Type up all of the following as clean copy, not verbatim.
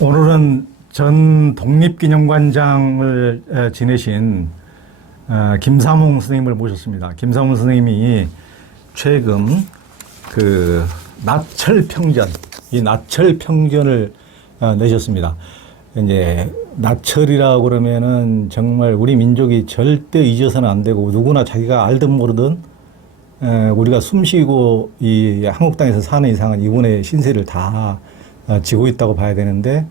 오늘은 전 독립기념관장을 지내신 김삼홍 선생님을 모셨습니다. 김삼홍 선생님이 최근 그 나철평전, 이 나철평전을 내셨습니다. 이제 나철이라고 그러면은 정말 우리 민족이 절대 잊어서는 안 되고 누구나 자기가 알든 모르든 우리가 숨쉬고 이 한국 땅에서 사는 이상은 이분의 신세를 다 지고 있다고 봐야 되는데,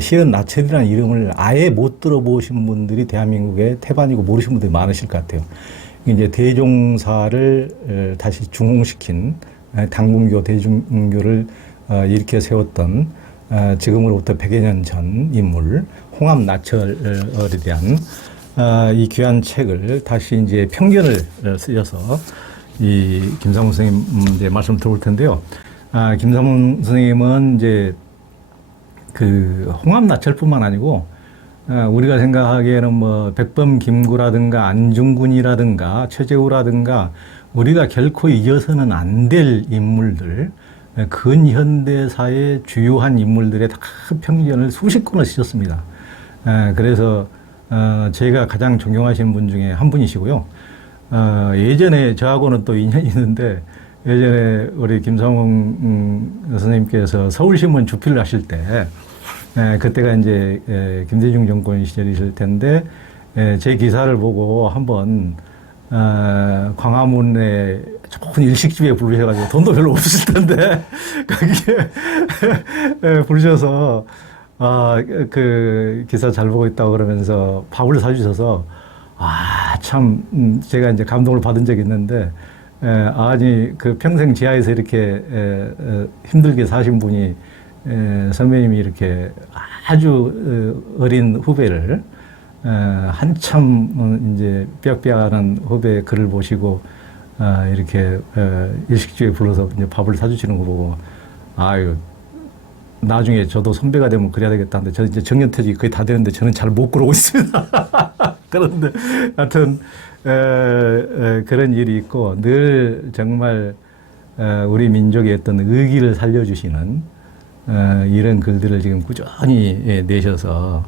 시은 나철이라는 이름을 아예 못 들어보신 분들이 대한민국에 태반이고 모르신 분들이 많으실 것 같아요. 이제 대종사를 다시 중흥시킨 당군교 대중교를 일으켜 세웠던 지금으로부터 100여 년 전 인물 홍합 나철에 대한 이 귀한 책을 다시 이제 평전을 쓰셔서 이 김삼홍 선생님 이제 말씀 들어볼 텐데요. 김삼홍 선생님은 이제 그 홍합 나철뿐만 아니고 우리가 생각하기에는 뭐 백범 김구라든가 안중근이라든가 최재우라든가 우리가 결코 잊어서는 안 될 인물들, 근현대사의 주요한 인물들의 다 평전을 수십 권을 쓰셨습니다. 그래서 제가 가장 존경하시는 분 중에 한 분이시고요. 예전에 저하고는 또 인연이 있는데, 예전에 우리 김삼홍 선생님께서 서울신문 주필을 하실 때, 그때가 이제 김대중 정권 시절이실 텐데, 제 기사를 보고 한번 광화문에 좋은 일식집에 부르셔가지고 돈도 별로 없으실 텐데 거기에 부르셔서 그 기사 잘 보고 있다고 그러면서 밥을 사주셔서 참 제가 이제 감동을 받은 적이 있는데, 아니 그 평생 지하에서 이렇게 힘들게 사신 분이 선배님이 이렇게 아주 어린 후배를 한참 이제 삐약삐약한 후배 글을 보시고 이렇게 일식집에 불러서 이제 밥을 사주시는 거 보고, 아유 나중에 저도 선배가 되면 그래야 되겠다는데, 저 이제 정년퇴직이 거의 다 되는데 저는 잘 못 그러고 있습니다. 그런데 하여튼 그런 일이 있고, 늘 정말 우리 민족의 어떤 의기를 살려주시는 이런 글들을 지금 꾸준히 내셔서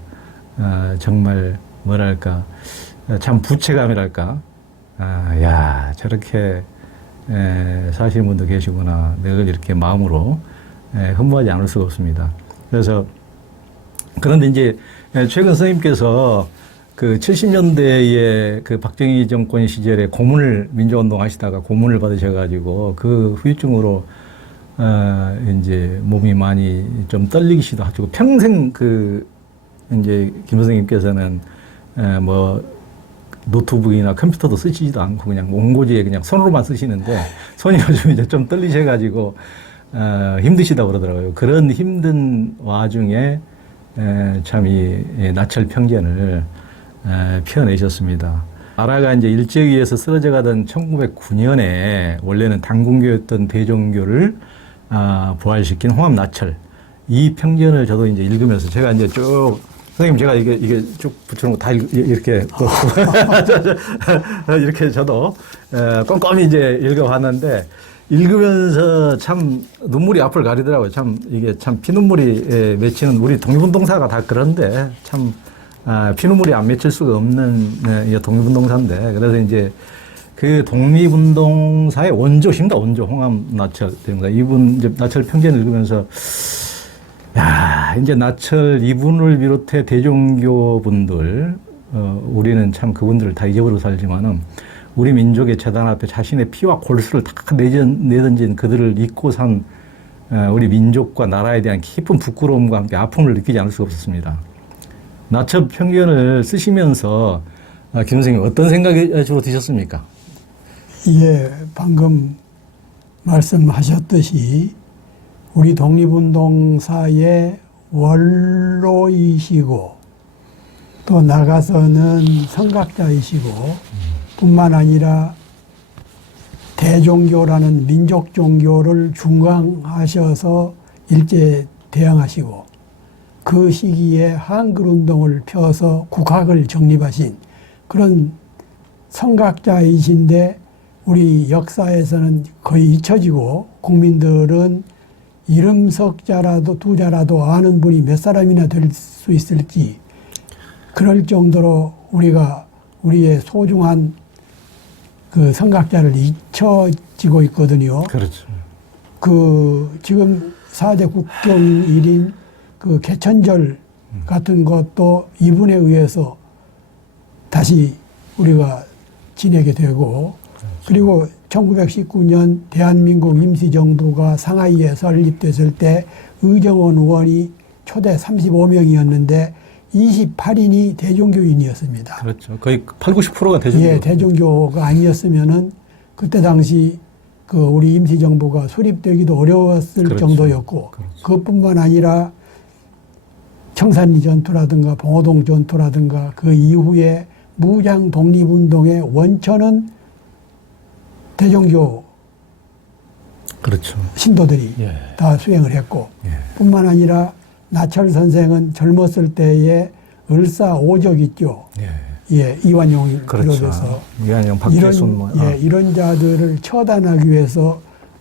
정말 뭐랄까 참 부채감이랄까, 야 저렇게 사시는 분도 계시구나, 늘 이렇게 마음으로 흠모하지 않을 수가 없습니다. 그래서 그런데 이제 최근 선생님께서 그 70년대에 그 박정희 정권 시절에 고문을 민주운동 하시다가 고문을 받으셔가지고 그 후유증으로 이제 몸이 많이 좀 떨리기도 하시고, 평생 그 이제 김 선생님께서는 뭐 노트북이나 컴퓨터도 쓰시지도 않고 그냥 원고지에 그냥 손으로만 쓰시는데 손이 요즘 이제 좀 떨리셔가지고 힘드시다고 그러더라고요. 그런 힘든 와중에 참 이 나철 평전을 펴내셨습니다. 나라가 이제 일제에 의해서 쓰러져 가던 1909년에 원래는 당군교였던 대종교를 부활시킨 홍합 나철, 이 평전을 저도 이제 읽으면서 제가 이제 쭉, 선생님 제가 이게 쭉 붙여놓은 거 다 이렇게 이렇게 저도 꼼꼼히 이제 읽어봤는데, 읽으면서 참 눈물이 앞을 가리더라고요. 참 이게 참 피눈물이 맺히는, 우리 독립운동사가 다 그런데 참 피눈물이 안 맺힐 수가 없는 독립운동사인데, 그래서 이제 그 독립운동사의 원조십니다. 원조 홍합 나철 대명사. 이분 이제 나철 평전을 읽으면서, 야 이제 나철 이분을 비롯해 대종교 분들, 우리는 참 그분들을 다 잊어버리고 살지만은 우리 민족의 재단 앞에 자신의 피와 골수를 다 내던진 그들을 잊고 산 우리 민족과 나라에 대한 깊은 부끄러움과 함께 아픔을 느끼지 않을 수가 없었습니다. 나철 평전을 쓰시면서 김 선생님 어떤 생각이 주로 드셨습니까? 예, 방금 말씀하셨듯이 우리 독립운동사의 원로이시고 또 나가서는 선각자이시고 뿐만 아니라 대종교라는 민족 종교를 중강하셔서 일제 대항하시고, 그 시기에 한글운동을 펴서 국학을 정립하신 그런 선각자이신데, 우리 역사에서는 거의 잊혀지고 국민들은 이름 석자라도 두자라도 아는 분이 몇 사람이나 될 수 있을지 그럴 정도로 우리가 우리의 소중한 그 성각자를 잊혀지고 있거든요. 그렇죠. 그 지금 4대 국경일인 그 개천절 같은 것도 이분에 의해서 다시 우리가 지내게 되고, 그리고 1919년 대한민국 임시정부가 상하이에 설립됐을 때 의정원 의원이 초대 35명이었는데 28인이 대종교인이었습니다. 그렇죠. 거의 8, 90%가 대종교. 예, 대종교가 아니었으면은 그때 당시 그 우리 임시정부가 수립되기도 어려웠을 그렇죠. 정도였고, 그렇죠. 그것뿐만 아니라 청산리 전투라든가 봉오동 전투라든가 그 이후에 무장 독립운동의 원천은 대종교 그렇죠. 신도들이 예. 다 수행을 했고, 예. 뿐만 아니라 나철 선생은 젊었을 때에 을사오적 있죠. 예. 예, 이완용을 그렇죠. 비롯해서 이완용, 박재순 뭐. 예, 이런 자들을 처단하기 위해서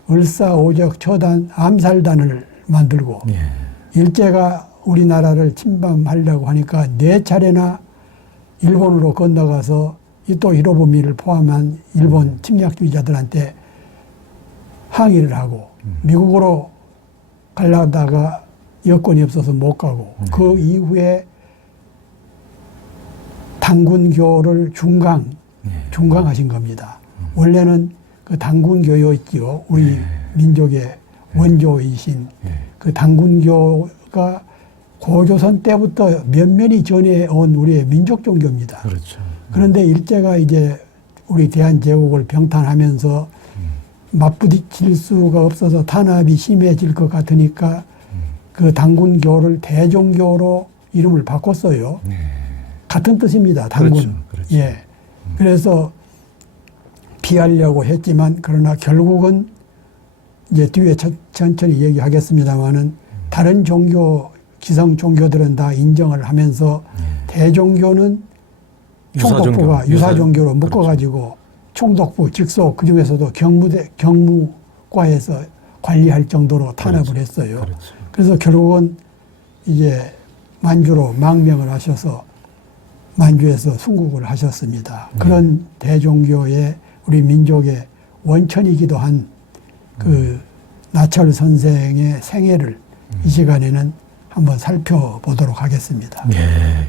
을사오적 처단 암살단을 만들고, 예. 일제가 우리나라를 침범하려고 하니까 4차례나 일본으로 건너가서 이토 히로부미를 포함한 일본 침략주의자들한테 항의를 하고, 미국으로 가려다가 여건이 없어서 못 가고, 그 이후에 당군교를 중강하신 겁니다. 원래는 그 당군교요 있죠. 우리 민족의 원조이신 그 당군교가 고조선 때부터 면면이 전해온 우리의 민족 종교입니다. 그렇죠. 그런데 일제가 이제 우리 대한제국을 병탄하면서 맞부딪힐 수가 없어서 탄압이 심해질 것 같으니까 그 당군교를 대종교로 이름을 바꿨어요. 같은 뜻입니다. 당군. 그렇죠. 그렇죠. 예. 그래서 피하려고 했지만, 그러나 결국은 이제 뒤에 천천히 얘기하겠습니다만은 다른 종교, 기성 종교들은 다 인정을 하면서 대종교는 총독부가 유사종교로 묶어가지고 총독부, 직속, 그 중에서도 경무과에서 관리할 정도로 탄압을 했어요. 그렇죠. 그래서 결국은 이제 만주로 망명을 하셔서 만주에서 순국을 하셨습니다. 그런 대종교의 우리 민족의 원천이기도 한 그 나철 선생의 생애를 이 시간에는 한번 살펴보도록 하겠습니다. 예. 예.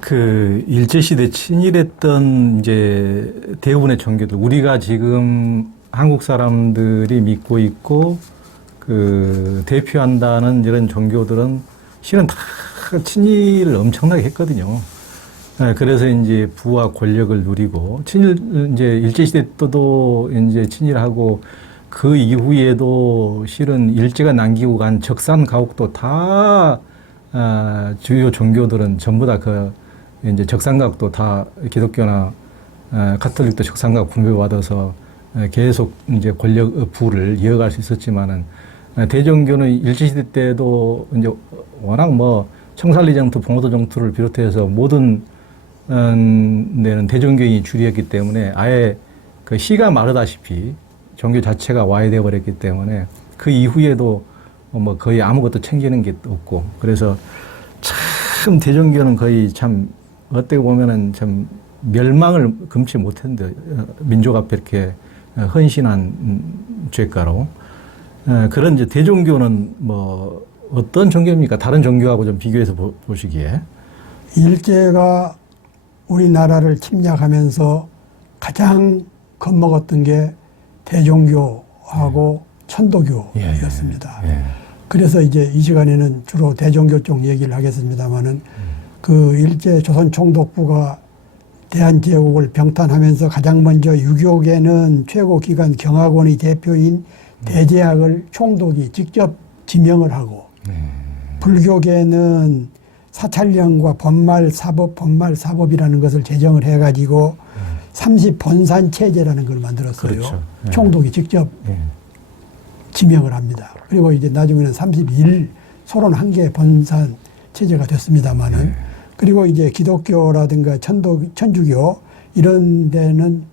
그 일제시대 친일했던 이제 대부분의 종교들, 우리가 지금 한국 사람들이 믿고 있고 그 대표한다는 이런 종교들은 실은 다 친일을 엄청나게 했거든요. 그래서 이제 부와 권력을 누리고, 이제 일제시대 때도 이제 친일하고, 그 이후에도 실은 일제가 남기고 간 적산 가옥도 다, 주요 종교들은 전부 다 이제 적산가옥도 다 기독교나, 가톨릭도 적산가옥 분배받아서 계속 이제 권력 부를 이어갈 수 있었지만은, 대종교는 일제시대 때도 이제 워낙 뭐 청산리 정투, 봉오도 정투를 비롯해서 모든 데는 대종교인이 주리했기 때문에 아예 그 씨가 마르다시피 종교 자체가 와해되어 버렸기 때문에 그 이후에도 뭐 거의 아무것도 챙기는 게 없고, 그래서 참 대종교는 거의 참 어떻게 보면은 참 멸망을 금치 못했는데, 민족 앞에 이렇게 헌신한 죄가로. 그런 이제 대종교는 뭐 어떤 종교입니까? 다른 종교하고 좀 비교해서 보시기에. 일제가 우리나라를 침략하면서 가장 겁먹었던 게 대종교하고 천도교였습니다. 예. 그래서 이제 이 시간에는 주로 대종교 쪽 얘기를 하겠습니다만은 그 일제 조선 총독부가 대한제국을 병탄하면서 가장 먼저 유교계는 최고기관 경학원의 대표인 대제학을 총독이 직접 지명을 하고, 불교계는 사찰령과 법말사법이라는 것을 제정을 해가지고 30본산 체제라는 걸 만들었어요. 그렇죠. 예. 총독이 직접 지명을 합니다. 그리고 이제 나중에는 31개 본산 체제가 됐습니다만은, 그리고 이제 기독교라든가 천주교 이런 데는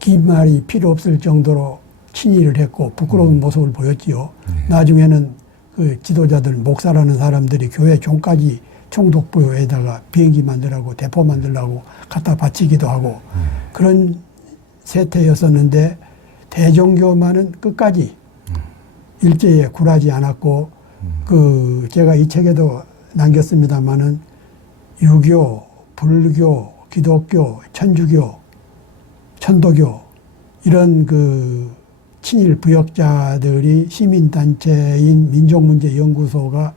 기말이 필요 없을 정도로 친일을 했고 부끄러운 모습을 보였지요. 나중에는 그 지도자들, 목사라는 사람들이 교회 종까지 총독부에다가 비행기 만들라고 대포 만들라고 갖다 바치기도 하고 그런 세태였었는데 대종교만은 끝까지 일제에 굴하지 않았고 그 제가 이 책에도 남겼습니다마는 유교, 불교, 기독교, 천주교, 천도교 이런 그 친일 부역자들이 시민단체인 민족문제연구소가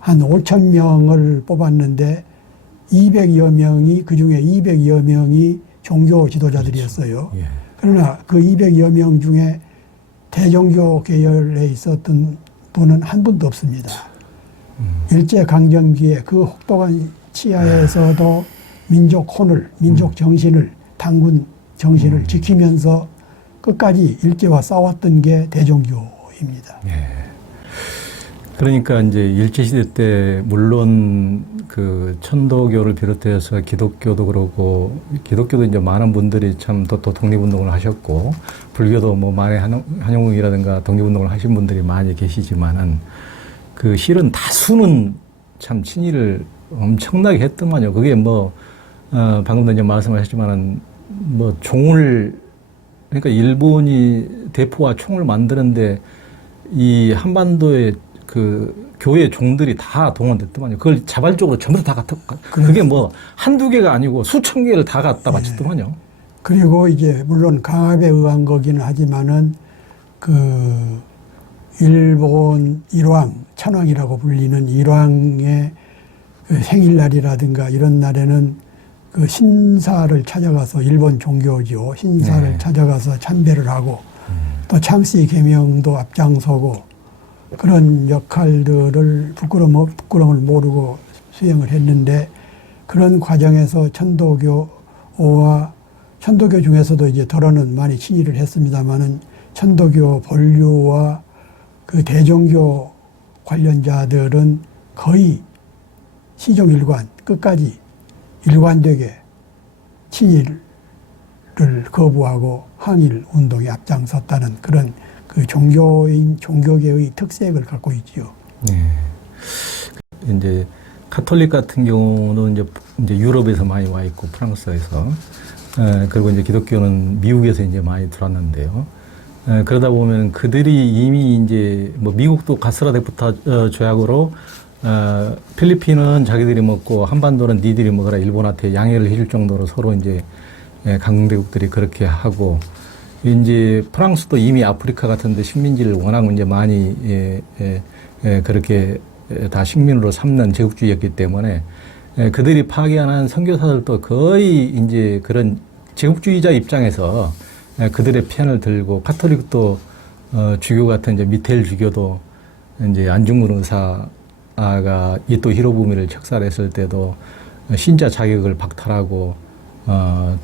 한 5천 명을 뽑았는데 200여 명이 그중에 200여 명이 종교 지도자들이었어요. 예. 그러나 그 200여 명 중에 대종교 계열에 있었던 분은 한 분도 없습니다. 일제강점기에 그 혹독한 치하에서도 민족 혼을, 민족 정신을, 당군 정신을 지키면서 끝까지 일제와 싸웠던 게 대종교입니다. 예. 그러니까 이제 일제시대 때 물론 그 천도교를 비롯해서 기독교도 그러고 기독교도 이제 많은 분들이 참 또 독립운동을 하셨고 불교도 뭐 만해 한영웅이라든가 독립운동을 하신 분들이 많이 계시지만은 그 실은 다수는 참 친일을 엄청나게 했더만요. 그게 뭐 방금도 이제 말씀하셨지만은 뭐 종을 그러니까 일본이 대포와 총을 만드는데 이 한반도에 그 교회 종들이 다 동원됐더만요. 그걸 자발적으로 전부 다 갖다, 그게 뭐 한두 개가 아니고 수천 개를 다 갖다 바쳤더만요. 그리고 이제 물론 강압에 의한 거기는 하지만은 그 일본 일왕, 천왕이라고 불리는 일왕의 그 생일날이라든가 이런 날에는 그 신사를 찾아가서 일본 종교죠. 신사를 네. 찾아가서 참배를 하고 또 창씨 계명도 앞장서고 그런 역할들을 부끄러움을 모르고 수행을 했는데 그런 과정에서 천도교와 천도교 중에서도 이제 덜어는 많이 친일을 했습니다마는 천도교 본류와 그 대종교 관련자들은 거의 시종일관 끝까지 일관되게 친일을 거부하고 항일 운동에 앞장섰다는 그런 그 종교계의 특색을 갖고 있지요. 네. 이제 카톨릭 같은 경우는 이제 유럽에서 많이 와 있고 프랑스에서 그리고 이제 기독교는 미국에서 이제 많이 들어왔는데요. 그러다 보면 그들이 이미 이제 뭐 미국도 가스라데프타 조약으로 필리핀은 자기들이 먹고 한반도는 니들이 먹어라 일본한테 양해를 해줄 정도로 서로 이제 강대국들이 그렇게 하고 이제 프랑스도 이미 아프리카 같은데 식민지를 워낙 이제 많이 그렇게 다 식민으로 삼는 제국주의였기 때문에 그들이 파괴하는 선교사들도 거의 이제 그런 제국주의자 입장에서 그들의 편을 들고 카톨릭도 주교 같은 이제 미텔 주교도 이제 안중근 의사가 이토 히로부미를 척살했을 때도 신자 자격을 박탈하고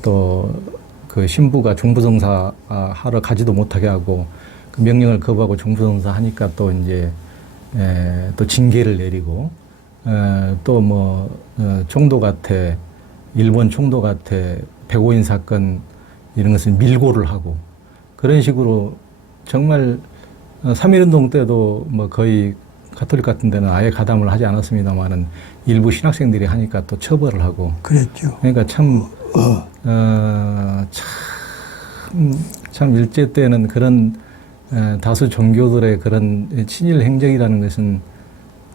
또 그 신부가 종부성사 하러 가지도 못하게 하고 그 명령을 거부하고 종부성사 하니까 또 이제 또 징계를 내리고 또 뭐 총독 같아 일본 총독 같아 백오인 사건 이런 것을 밀고를 하고 그런 식으로 정말 3.1운동 때도 뭐 거의 가톨릭 같은 데는 아예 가담을 하지 않았습니다만은 일부 신학생들이 하니까 또 처벌을 하고 그랬죠. 그러니까 참 일제 때는 그런 다수 종교들의 그런 친일 행적이라는 것은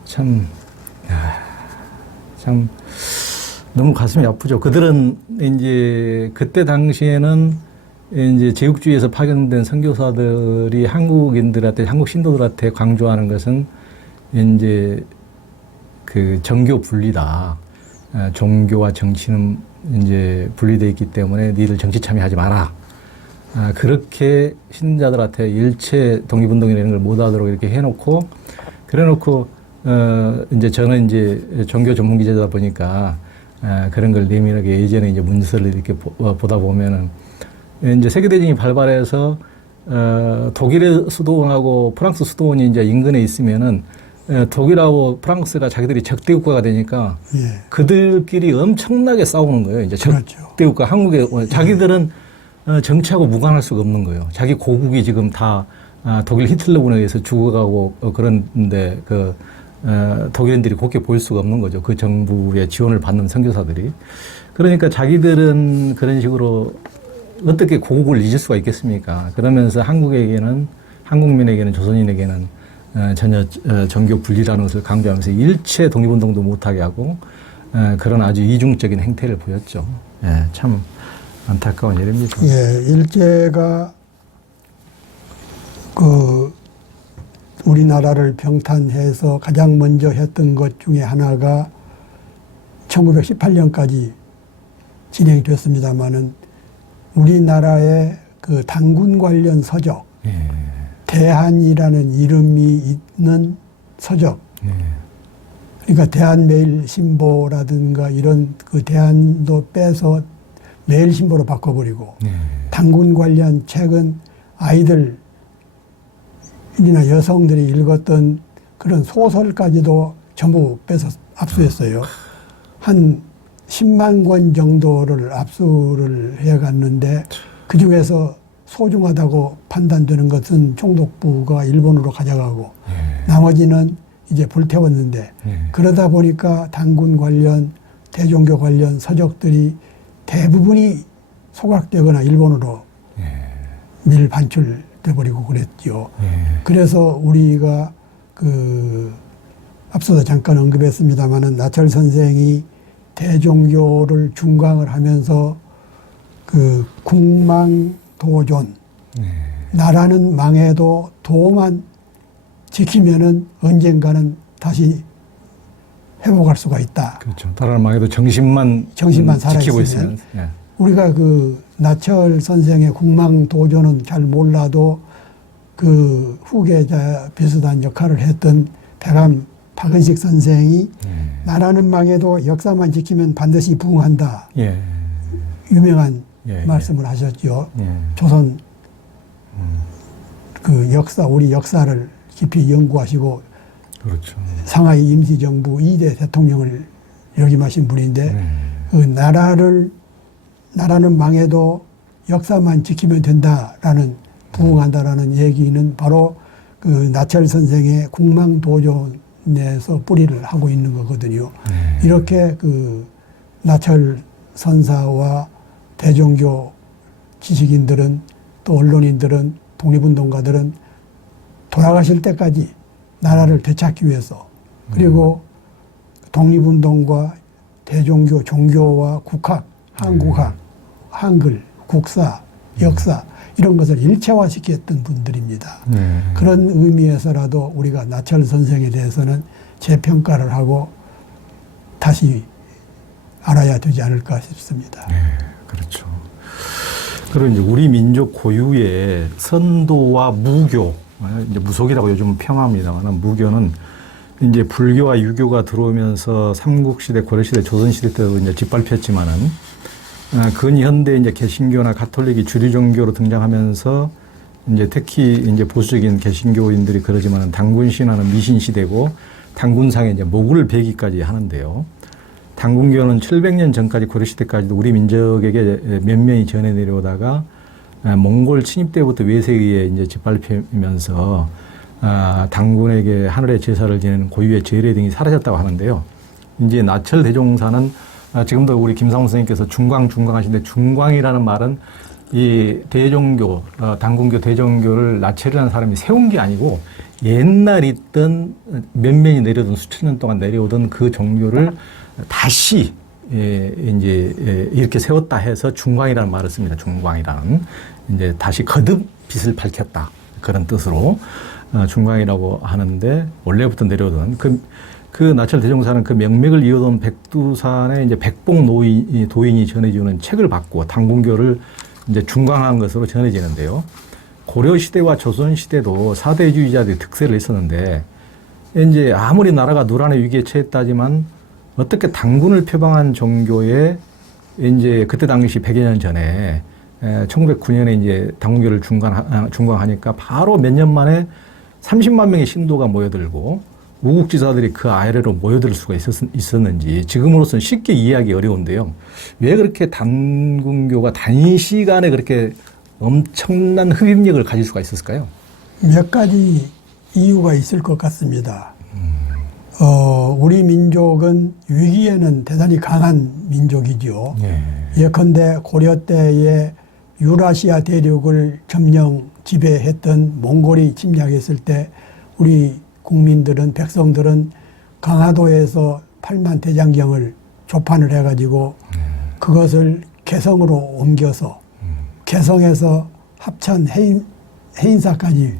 참 너무 가슴이 아프죠. 그들은 이제 그때 당시에는 이제 제국주의에서 파견된 선교사들이 한국인들한테 한국 신도들한테 강조하는 것은 이제 그 정교 분리다. 종교와 정치는 이제 분리되어 있기 때문에 니들 정치 참여하지 마라. 그렇게 신자들한테 일체 독립운동이나 이런 걸 못하도록 이렇게 해놓고, 그래놓고, 이제 저는 이제 종교 전문 기자다 보니까, 그런 걸 예민하게 예전에 이제 문서를 이렇게 보다 보면은, 이제 세계대전이 발발해서, 독일의 수도원하고 프랑스 수도원이 이제 인근에 있으면은, 독일하고 프랑스가 자기들이 적대국가가 되니까 예. 그들끼리 엄청나게 싸우는 거예요. 이제 그렇죠. 적대국가 한국에 자기들은 정치하고 무관할 수가 없는 거예요. 자기 고국이 지금 다 독일 히틀러군에 의해서 죽어가고 그런데 독일인들이 곱게 보일 수가 없는 거죠. 그 정부의 지원을 받는 선교사들이. 그러니까 자기들은 그런 식으로 어떻게 고국을 잊을 수가 있겠습니까? 그러면서 한국민에게는 조선인에게는 전혀 정교 분리라는 것을 강조하면서 일체 독립운동도 못하게 하고 그런 아주 이중적인 행태를 보였죠. 예, 참 안타까운 일입니다. 예, 일제가 우리나라를 병탄해서 가장 먼저 했던 것 중에 하나가 1918년까지 진행이 됐습니다마는 우리나라의 그 당군 관련 서적, 예. 대한이라는 이름이 있는 서적, 예. 그러니까 대한매일신보라든가 이런 그 대한도 빼서 매일신보로 바꿔버리고 예. 당군 관련 책은 아이들이나 여성들이 읽었던 그런 소설까지도 전부 빼서 압수했어요. 한 10만 권 정도를 압수를 해갔는데 그 중에서 소중하다고 판단되는 것은 총독부가 일본으로 가져가고 예. 나머지는 이제 불태웠는데 예. 그러다 보니까 당군 관련 대종교 관련 서적들이 대부분이 소각되거나 일본으로 예. 밀반출돼 버리고 그랬죠. 예. 그래서 우리가 앞서도 잠깐 언급했습니다마는 나철 선생이 대종교를 중광을 하면서 국망도존, 예. 나라는 망해도 도만 지키면은 언젠가는 다시 회복할 수가 있다. 그렇죠. 나라를 망해도 정신만 지키고 살아있으면 있으면. 예. 우리가 나철 선생의 국망도존은 잘 몰라도 그 후계자 비슷한 역할을 했던 백암 박은식 선생이 나라는 망해도 역사만 지키면 반드시 부흥한다. 예. 유명한 예. 말씀을 하셨죠. 예. 조선 우리 역사를 깊이 연구하시고 그렇죠. 상하이 임시정부 2대 대통령을 역임하신 분인데 나라는 망해도 역사만 지키면 된다라는 부흥한다라는 얘기는 바로 나철 선생의 국망도존에서 뿌리를 하고 있는 거거든요. 이렇게 나철 선사와 대종교 지식인들은 또 언론인들은 독립운동가들은 돌아가실 때까지 나라를 되찾기 위해서 그리고 독립운동과 대종교, 종교와 국학, 한국학, 한글, 국사, 역사 이런 것을 일체화시켰던 분들입니다. 그런 의미에서라도 우리가 나철 선생에 대해서는 재평가를 하고 다시 알아야 되지 않을까 싶습니다. 네, 그렇죠. 그리고 이제 우리 민족 고유의 선도와 무교, 이제 무속이라고 요즘은 평합니다만 무교는 이제 불교와 유교가 들어오면서 삼국시대, 고려시대, 조선시대 때도 이제 짓밟혔지만은 근현대 이제 개신교나 가톨릭이 주류 종교로 등장하면서 이제 특히 이제 보수적인 개신교인들이 그러지만은 당군 신화는 미신 시대고 당군상에 이제 목을 베기까지 하는데요. 당군교는 700년 전까지 고려시대까지도 우리 민족에게 몇 명이 전해 내려오다가 몽골 침입 때부터 외세에 의해 이제 짓밟히면서 당군에게 하늘의 제사를 지내는 고유의 제례 등이 사라졌다고 하는데요. 이제 나철 대종사는 지금도 우리 김상훈 선생님께서 중광 하시는데 중광이라는 말은 이 대종교, 당군교 대종교를 나철이라는 사람이 세운 게 아니고 옛날 있던 몇몇이 내려오던 수천 년 동안 내려오던 그 종교를 다시 이제 이렇게 세웠다 해서 중광이라는 말을 씁니다. 중광이라는 이제 다시 거듭 빛을 밝혔다 그런 뜻으로 중광이라고 하는데 원래부터 내려오던 그 나철 대종사는 그 명맥을 이어온 백두산의 이제 백봉 도인이 전해주는 책을 받고 당군교를 이제 중광한 것으로 전해지는데요. 고려 시대와 조선 시대도 사대주의자들이 득세를 했었는데 이제 아무리 나라가 누란의 위기에 처했다지만 어떻게 당군을 표방한 종교에 이제 그때 당시 100여 년 전에 1909년에 이제 당군교를 중광하니까 바로 몇 년 만에 30만 명의 신도가 모여들고 우국지사들이 그 아래로 모여들 수가 있었는지 지금으로서는 쉽게 이해하기 어려운데요. 왜 그렇게 단군교가 단시간에 그렇게 엄청난 흡입력을 가질 수가 있었을까요? 몇 가지 이유가 있을 것 같습니다. 우리 민족은 위기에는 대단히 강한 민족이죠. 예컨대 고려 때에 유라시아 대륙을 점령 지배했던 몽골이 침략했을 때 우리 국민들은, 백성들은 강화도에서 8만 대장경을 조판을 해가지고 그것을 개성으로 옮겨서 개성에서 합천 해인사까지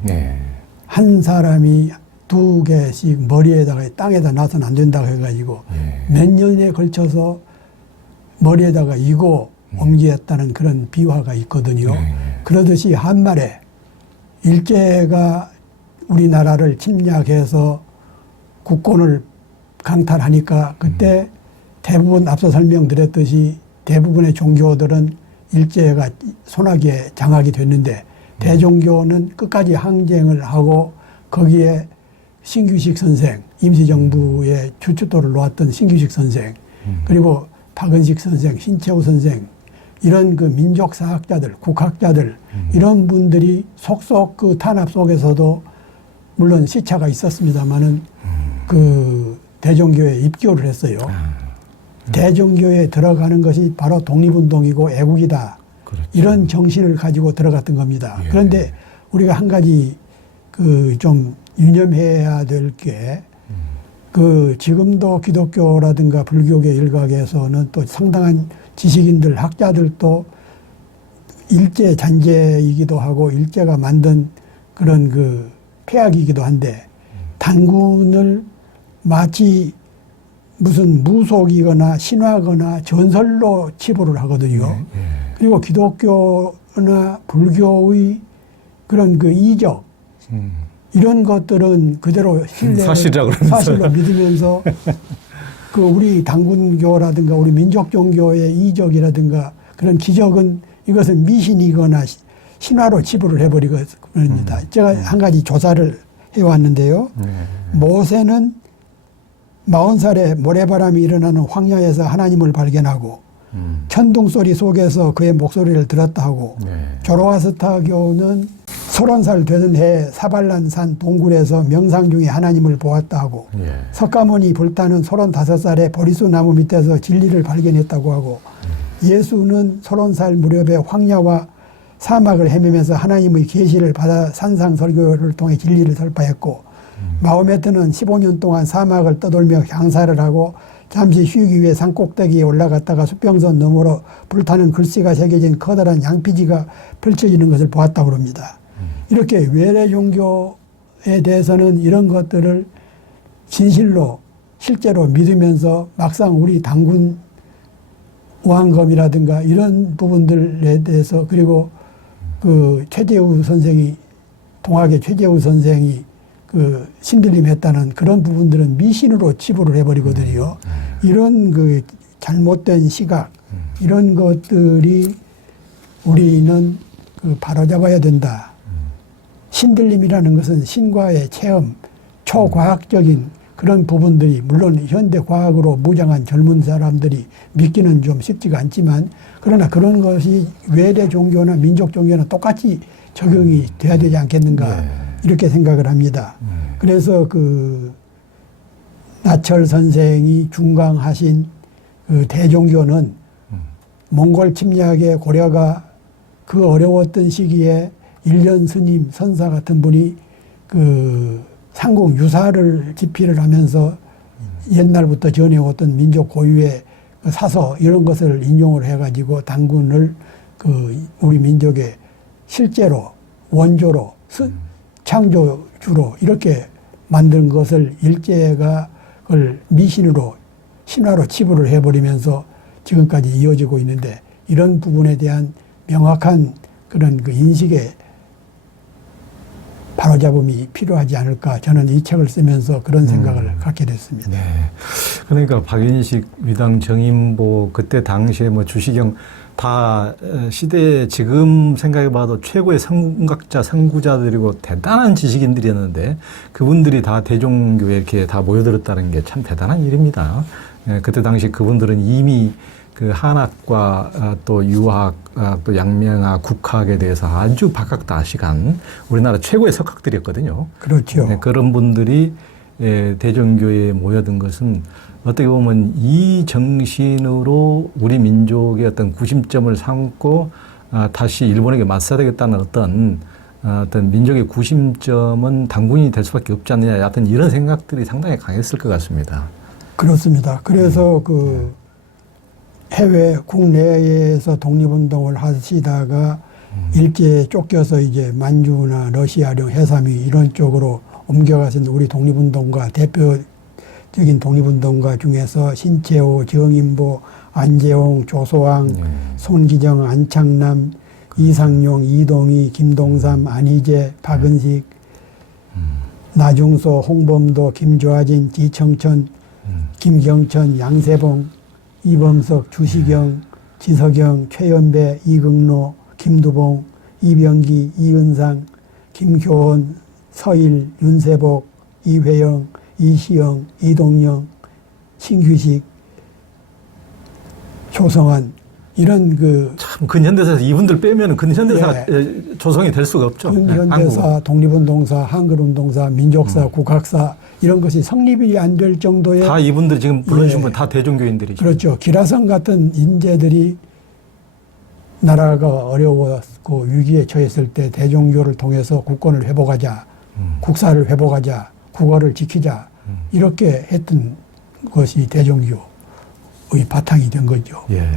한 사람이 2개씩 머리에다가 땅에다 놔서는 안 된다고 해가지고 몇 년에 걸쳐서 머리에다가 이고 옮기었다는 그런 비화가 있거든요. 그러듯이 한말에 일제가 우리나라를 침략해서 국권을 강탈하니까 그때 대부분 앞서 설명드렸듯이 대부분의 종교들은 일제가 손아귀에 장악이 됐는데 대종교는 끝까지 항쟁을 하고 거기에 신규식 선생, 임시정부의 주춧돌을 놓았던 신규식 선생, 그리고 박은식 선생, 신채호 선생, 이런 그 민족사학자들, 국학자들, 이런 분들이 속속 그 탄압 속에서도 물론 시차가 있었습니다만은 그 대종교에 입교를 했어요. 대종교에 들어가는 것이 바로 독립운동이고 애국이다. 그렇죠. 이런 정신을 가지고 들어갔던 겁니다. 그런데 우리가 한 가지 그 좀 유념해야 될 게 그 지금도 기독교라든가 불교계 일각에서는 또 상당한 지식인들, 학자들도 일제 잔재이기도 하고 일제가 만든 그런 그 폐악이기도 한데 단군을 마치 무슨 무속이거나 신화거나 전설로 치부를 하거든요. 그리고 기독교나 불교의 그런 그 이적 이런 것들은 그대로 사실로 믿으면서 그 우리 단군교라든가 우리 민족종교의 이적이라든가 그런 기적은 이것은 미신이거나 신화로 치부를 해버리거든요. 제가 한 가지 조사를 해왔는데요. 모세는 40살에 모래바람이 일어나는 황야에서 하나님을 발견하고 천둥소리 속에서 그의 목소리를 들었다 하고 조로아스타교는 30살 되는 해에 사발란산 동굴에서 명상 중에 하나님을 보았다 하고 석가모니 불타는 35살에 보리수 나무 밑에서 진리를 발견했다고 하고 예수는 30살 무렵에 황야와 사막을 헤매면서 하나님의 계시를 받아 산상 설교를 통해 진리를 설파했고 마호메트는 15년 동안 사막을 떠돌며 향사를 하고 잠시 쉬기 위해 산꼭대기에 올라갔다가 수평선 너머로 불타는 글씨가 새겨진 커다란 양피지가 펼쳐지는 것을 보았다고 합니다. 이렇게 외래 종교에 대해서는 이런 것들을 진실로 실제로 믿으면서 막상 우리 단군 우한검이라든가 이런 부분들에 대해서 그리고 그 최재우 선생이 동학의 최재우 선생이 그 신들림했다는 그런 부분들은 미신으로 치부를 해버리거든요. 이런 그 잘못된 시각 이런 것들이 우리는 그 바로잡아야 된다. 신들림이라는 것은 신과의 체험, 초과학적인 그런 부분들이 물론 현대 과학으로 무장한 젊은 사람들이 믿기는 좀 쉽지가 않지만 그러나 그런 것이 외래 종교나 민족 종교나 똑같이 적용이 돼야 되지 않겠는가 이렇게 생각을 합니다. 그래서 그 나철 선생이 중강하신 그 대종교는 몽골 침략의 고려가 그 어려웠던 시기에 일련 스님, 선사 같은 분이 그 상궁 유사를 집필을 하면서 옛날부터 전해왔던 민족 고유의 사서 이런 것을 인용을 해가지고 단군을 그 우리 민족의 실제로 원조로 창조주로 이렇게 만든 것을 일제가 그걸 미신으로 신화로 치부를 해버리면서 지금까지 이어지고 있는데 이런 부분에 대한 명확한 그런 그 인식의 바로잡음이 필요하지 않을까. 저는 이 책을 쓰면서 그런 생각을 갖게 됐습니다. 네. 그러니까 박인식, 위당, 정인보 그때 당시에 뭐 주시경 다 시대에 지금 생각해봐도 최고의 선각자, 선구자들이고 대단한 지식인들이었는데 그분들이 다 대종교에 이렇게 다 모여들었다는 게 참 대단한 일입니다. 그때 당시 그분들은 이미 그 한학과 또 유학, 또 양명학, 국학에 대해서 아주 박학다식한 우리나라 최고의 석학들이었거든요. 그렇죠. 그런 분들이 대종교에 모여든 것은 어떻게 보면 이 정신으로 우리 민족의 어떤 구심점을 삼고 다시 일본에게 맞서야 되겠다는 어떤 민족의 구심점은 당군이 될 수밖에 없지 않느냐, 하여튼 이런 생각들이 상당히 강했을 것 같습니다. 그렇습니다. 그래서 그 해외, 국내에서 독립운동을 하시다가 일제에 쫓겨서 이제 만주나 러시아령 해삼이 이런 쪽으로 옮겨가신 우리 독립운동가, 대표적인 독립운동가 중에서 신채호, 정인보, 안재홍, 조소왕, 손기정, 안창남, 이상용, 이동희, 김동삼, 안희재, 박은식, 나중소, 홍범도, 김조아진, 지청천, 김경천, 양세봉, 이범석, 주시경, 지석영, 최연배, 이극노, 김두봉, 이병기, 이은상, 김효원, 서일, 윤세복, 이회영, 이시영, 이동영, 신규식, 조성환, 이런 참 근현대사에서 이분들 빼면 근현대사 조성이 될 수가 없죠. 근현대사, 독립운동사, 한글운동사, 민족사, 국학사 이런 것이 성립이 안 될 정도의 다 이분들이 지금 불러주신 분 다 대종교인들이죠. 그렇죠. 기라성 같은 인재들이 나라가 어려웠고 위기에 처했을 때 대종교를 통해서 국권을 회복하자, 국사를 회복하자, 국어를 지키자 이렇게 했던 것이 대종교의 바탕이 된 거죠. 예.